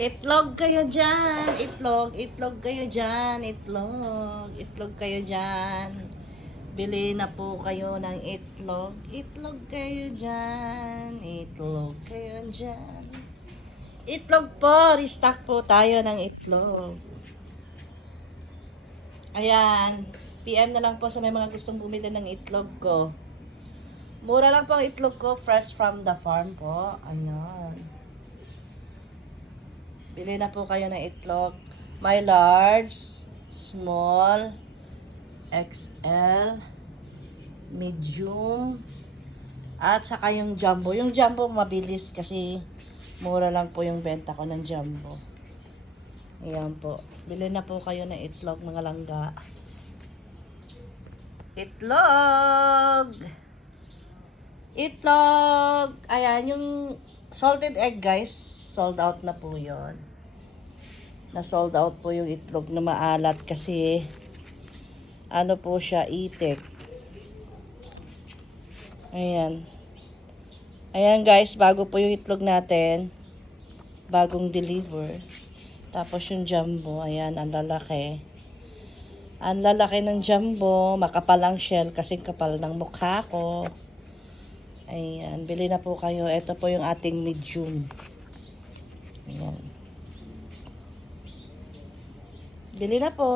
Itlog kayo dyan. Itlog kayo dyan. Itlog kayo dyan. Bili na po kayo ng itlog. Itlog kayo dyan. Itlog kayo dyan. Itlog po. Restock po tayo ng itlog. Ayan. PM na lang po sa may mga gustong bumili ng itlog ko. Mura lang po ang itlog ko. Fresh from the farm po. Ayan. Bili na po kayo ng itlog. May large, small, XL, medium, at saka yung jumbo. Yung jumbo mabilis kasi mura lang po yung benta ko ng jumbo. Ayan po. Bili na po kayo ng itlog, mga langga. Itlog! Itlog! Ayan, yung salted egg, guys. Sold out na po yon. Na-sold out po yung itlog na maalat kasi ano po siya, itik. Ayan. Ayan guys, bago po yung itlog natin. Bagong deliver. Tapos yung jumbo, ayan, ang lalaki. Ang lalaki ng jumbo, makapal ang shell kasi kapal ng mukha ko. Ayan, bili na po kayo. Ito po yung ating medium. Ayan. Bili na po.